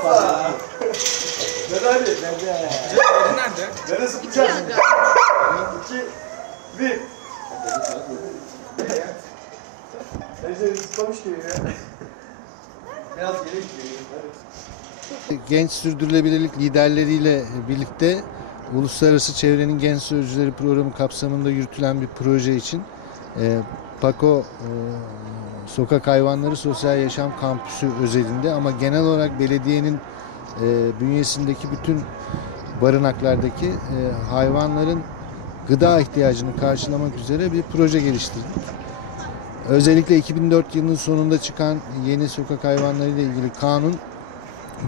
Hoppa. Dede abi. Dede. nerede? Bir. Genç sürdürülebilirlik liderleriyle birlikte Uluslararası Çevrenin Genç Sözcüleri Programı kapsamında yürütülen bir proje için e, PAKO e, Sokak Hayvanları Sosyal Yaşam Kampüsü özelinde ama genel olarak belediyenin e, bünyesindeki bütün barınaklardaki e, hayvanların gıda ihtiyacını karşılamak üzere bir proje geliştirdik. Özellikle 2004 yılının sonunda çıkan yeni sokak hayvanları ile ilgili kanun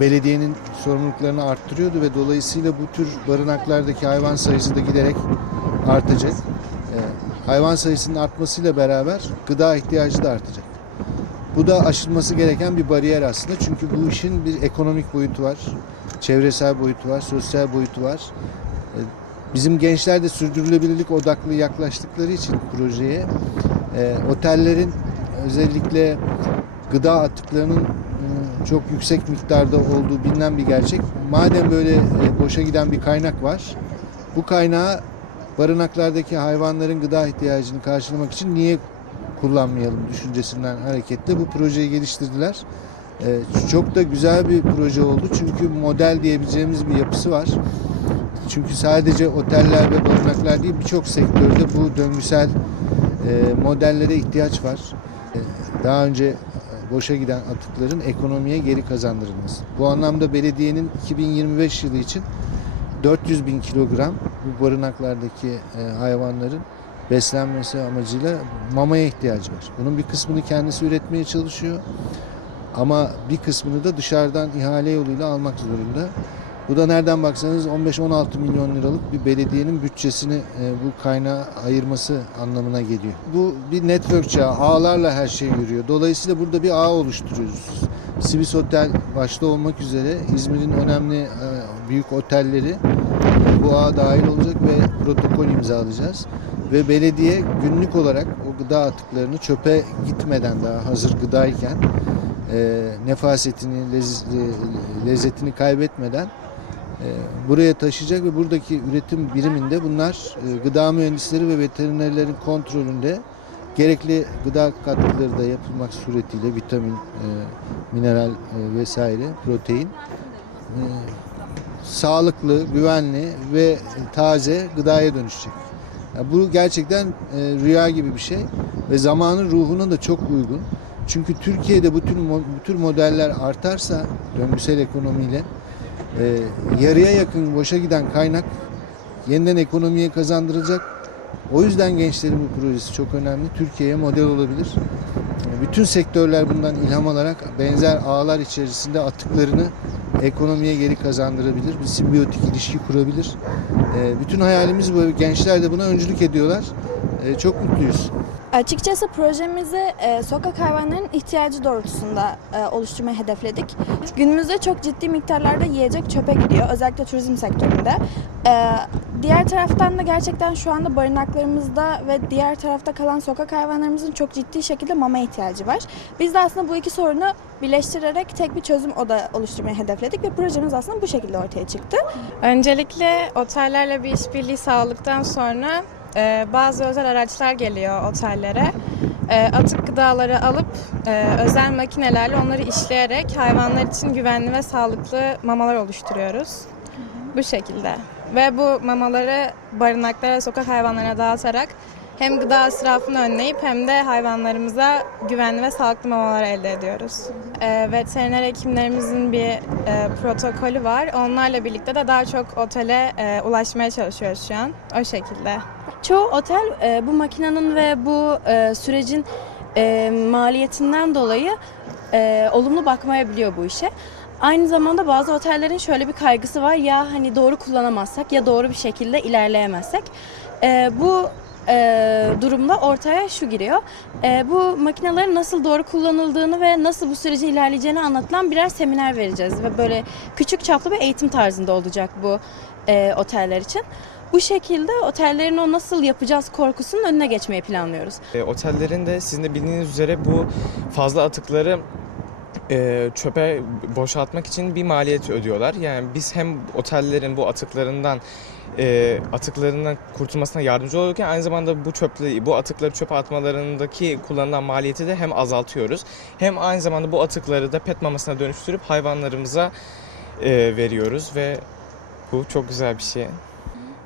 belediyenin sorumluluklarını arttırıyordu ve dolayısıyla bu tür barınaklardaki hayvan sayısı da giderek artacak. Ee, hayvan sayısının artmasıyla beraber gıda ihtiyacı da artacak. Bu da aşılması gereken bir bariyer aslında çünkü bu işin bir ekonomik boyutu var, çevresel boyutu var, sosyal boyutu var. Ee, Bizim gençler de sürdürülebilirlik odaklı yaklaştıkları için projeye e, otellerin özellikle gıda atıklarının e, çok yüksek miktarda olduğu bilinen bir gerçek. Madem böyle e, boşa giden bir kaynak var, bu kaynağı barınaklardaki hayvanların gıda ihtiyacını karşılamak için niye kullanmayalım düşüncesinden hareketle bu projeyi geliştirdiler. E, Çok da güzel bir proje oldu çünkü model diyebileceğimiz bir yapısı var. Çünkü sadece oteller ve barınaklar değil birçok sektörde bu döngüsel e, modellere ihtiyaç var. E, Daha önce e, boşa giden atıkların ekonomiye geri kazandırılması. Bu anlamda belediyenin 2025 yılı için 400 bin kilogram bu barınaklardaki e, hayvanların beslenmesi amacıyla mamaya ihtiyacı var. Bunun bir kısmını kendisi üretmeye çalışıyor. Ama bir kısmını da dışarıdan ihale yoluyla almak zorunda. Bu da nereden baksanız 15-16 milyon liralık bir belediyenin bütçesini e, bu kaynağa ayırması anlamına geliyor. Bu bir network çağı, ağlarla her şey yürüyor. Dolayısıyla burada bir ağ oluşturuyoruz. Sivis Otel başta olmak üzere İzmir'in önemli e, büyük otelleri bu ağa dahil olacak ve protokol imzalayacağız. Ve belediye günlük olarak o gıda atıklarını çöpe gitmeden daha hazır gıdayken e, nefasetini, lez- e, lezzetini kaybetmeden e, buraya taşıyacak ve buradaki üretim biriminde bunlar e, gıda mühendisleri ve veterinerlerin kontrolünde gerekli gıda katkıları da yapılmak suretiyle vitamin, e, mineral e, vesaire, protein e, sağlıklı, güvenli ve taze gıdaya dönüşecek. Bu gerçekten e, rüya gibi bir şey ve zamanın ruhuna da çok uygun. Çünkü Türkiye'de bu tür, bu tür modeller artarsa döngüsel ekonomiyle e, yarıya yakın boşa giden kaynak yeniden ekonomiye kazandırılacak. O yüzden gençlerin bu projesi çok önemli. Türkiye'ye model olabilir. E, Bütün sektörler bundan ilham alarak benzer ağlar içerisinde atıklarını ekonomiye geri kazandırabilir. Bir simbiyotik ilişki kurabilir. E, Bütün hayalimiz bu. Gençler de buna öncülük ediyorlar. E, Çok mutluyuz. Açıkçası projemizi e, sokak hayvanlarının ihtiyacı doğrultusunda e, oluşturmayı hedefledik. Günümüzde çok ciddi miktarlarda yiyecek çöpe gidiyor özellikle turizm sektöründe. E, diğer taraftan da gerçekten şu anda barınaklarımızda ve diğer tarafta kalan sokak hayvanlarımızın çok ciddi şekilde mama ihtiyacı var. Biz de aslında bu iki sorunu birleştirerek tek bir çözüm oda oluşturmayı hedefledik ve projemiz aslında bu şekilde ortaya çıktı. Öncelikle otellerle bir işbirliği sağladıktan sonra e, bazı özel araçlar geliyor otellere. E, atık gıdaları alıp e, özel makinelerle onları işleyerek hayvanlar için güvenli ve sağlıklı mamalar oluşturuyoruz. Bu şekilde. Ve bu mamaları barınaklara, sokak hayvanlarına dağıtarak hem gıda israfını önleyip hem de hayvanlarımıza güvenli ve sağlıklı mamalar elde ediyoruz. E, veteriner hekimlerimizin bir e, protokolü var. Onlarla birlikte de daha çok otele e, ulaşmaya çalışıyoruz şu an. O şekilde. Çoğu otel e, bu makinenin ve bu e, sürecin e, maliyetinden dolayı e, olumlu bakmayabiliyor bu işe. Aynı zamanda bazı otellerin şöyle bir kaygısı var ya hani doğru kullanamazsak ya doğru bir şekilde ilerleyemezsek. E, bu e, durumda ortaya şu giriyor. E, bu makinelerin nasıl doğru kullanıldığını ve nasıl bu sürecin ilerleyeceğini anlatılan birer seminer vereceğiz ve böyle küçük çaplı bir eğitim tarzında olacak bu e, oteller için. Bu şekilde otellerin o nasıl yapacağız korkusunun önüne geçmeyi planlıyoruz. E, otellerin de sizin de bildiğiniz üzere bu fazla atıkları e, çöpe boşaltmak için bir maliyet ödüyorlar. Yani biz hem otellerin bu atıklarından e, atıklarından kurtulmasına yardımcı olurken aynı zamanda bu çöpleri, bu atıkları çöpe atmalarındaki kullanılan maliyeti de hem azaltıyoruz. Hem aynı zamanda bu atıkları da pet mamasına dönüştürüp hayvanlarımıza e, veriyoruz ve bu çok güzel bir şey.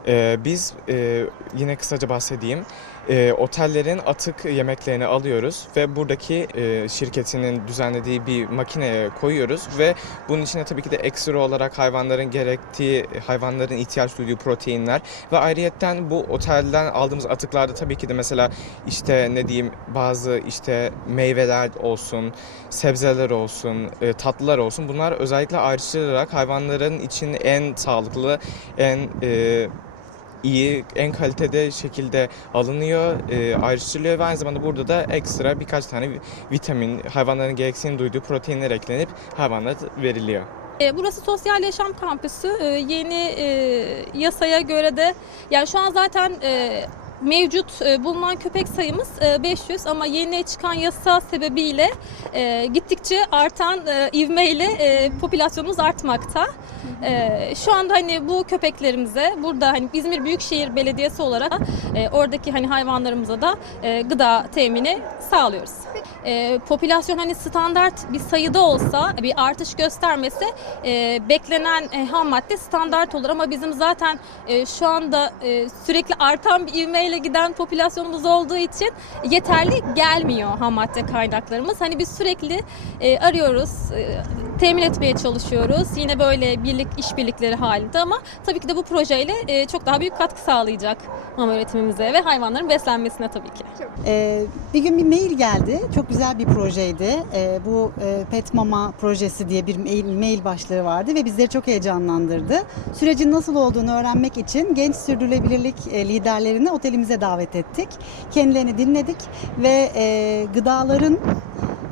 E, biz e, yine kısaca bahsedeyim. E, otellerin atık yemeklerini alıyoruz ve buradaki e, şirketinin düzenlediği bir makineye koyuyoruz ve bunun içine tabii ki de ekstra olarak hayvanların gerektiği, hayvanların ihtiyaç duyduğu proteinler ve ayrıyetten bu otelden aldığımız atıklarda tabii ki de mesela işte ne diyeyim bazı işte meyveler olsun, sebzeler olsun, e, tatlılar olsun bunlar özellikle ayrıştırılarak hayvanların için en sağlıklı, en e, iyi, en kalitede şekilde alınıyor, e, ayrıştırılıyor ve aynı zamanda burada da ekstra birkaç tane vitamin, hayvanların gereksinim duyduğu proteinler eklenip hayvanlara veriliyor. E, Burası Sosyal Yaşam Kampüsü. E, Yeni e, yasaya göre de yani şu an zaten mevcut bulunan köpek sayımız e, 500 ama yeni çıkan yasa sebebiyle gittikçe artan ivmeyle popülasyonumuz artmakta. E, Şu anda hani bu köpeklerimize burada hani İzmir Büyükşehir Belediyesi olarak e, oradaki hani hayvanlarımıza da e, gıda temini sağlıyoruz. E, popülasyon hani standart bir sayıda olsa bir artış göstermesi e, beklenen e, ham madde standart olur ama bizim zaten e, şu anda e, sürekli artan bir ivmeyle giden popülasyonumuz olduğu için yeterli gelmiyor ham madde kaynaklarımız. Hani biz sürekli e, arıyoruz, e, temin etmeye çalışıyoruz. Yine böyle birlik işbirlikleri halinde ama tabii ki de bu projeyle e, çok daha büyük katkı sağlayacak mama üretimimize ve hayvanların beslenmesine tabii ki. Ee, bir gün bir mail geldi. Çok güzel bir projeydi. Ee, bu e, Pet Mama projesi diye bir mail, mail başlığı vardı ve bizleri çok heyecanlandırdı. Sürecin nasıl olduğunu öğrenmek için genç sürdürülebilirlik e, liderlerini otelimize davet ettik. Kendilerini dinledik ve e, gıdaların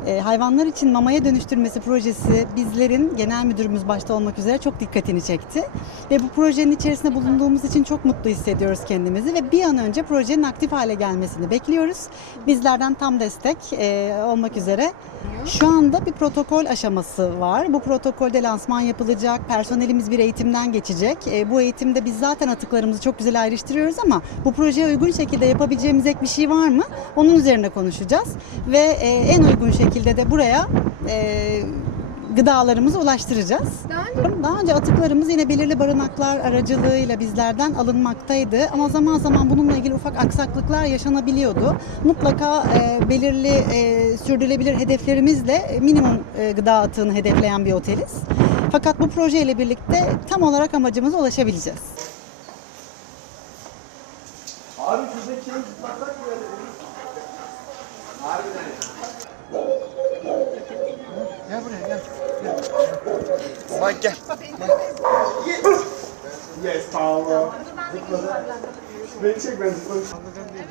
e, hayvanlar için mamaya dönüştürmesi projesi bizlerin genel müdürümüz başta olmak üzere çok dikkatini çekti. Ve bu projenin içerisinde bulunduğumuz için çok mutlu hissediyoruz kendimizi ve bir an önce projenin aktif hale gelmesini bekliyoruz. Bizlerden tam destek e, olmak üzere. Şu anda bir protokol aşaması var. Bu protokolde lansman yapılacak, personelimiz bir eğitimden geçecek. E, bu eğitimde biz zaten atıklarımızı çok güzel ayrıştırıyoruz ama bu projeye uygun şekilde yapabileceğimiz ek bir şey var mı? Onun üzerine konuşacağız ve e, en uygun şekilde de buraya e, gıdalarımızı ulaştıracağız. Daha önce atıklarımız yine belirli barınaklar aracılığıyla bizlerden alınmaktaydı ama zaman zaman bununla ilgili ufak aksaklıklar yaşanabiliyordu. Mutlaka e, belirli e, sürdürülebilir hedeflerimizle minimum e, gıda atığını hedefleyen bir oteliz. Fakat bu projeyle birlikte tam olarak amacımıza ulaşabileceğiz. Abi şuradaki şeyi zıplasak mı öyle dedik? Harbiden. Gel buraya gel. Mike gel. Yes, Paolo. Zıpladı. Beni çek ben zıpladım. Gel